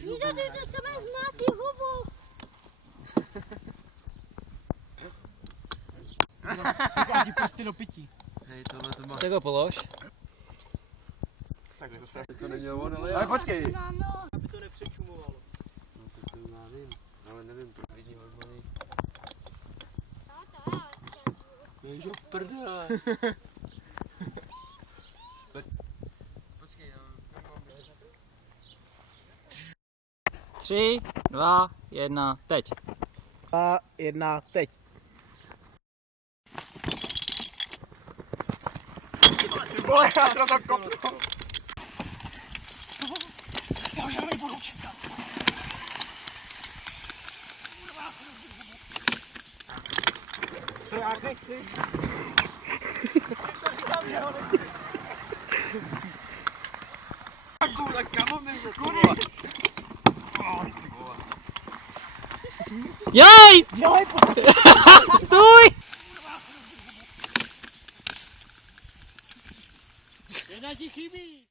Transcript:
Víte, ty to sebe zmátý hubu. Vykládí prsty do pití. Hej, tohle to má. Tak ho polož. Takhle to se. To není on, ale Ale já. počkej. Aby to nepřečumovalo. No tak to já vím. Ale nevím, to vidím odmaný. Ježo prdele. Počkej, já mám 3, 2, 1, teď. 2, 1, teď. Ty vole, já jsem to kopnu. Já chci. tak kamo mi Jej! Dělej Stůj! Jedna ti chybí.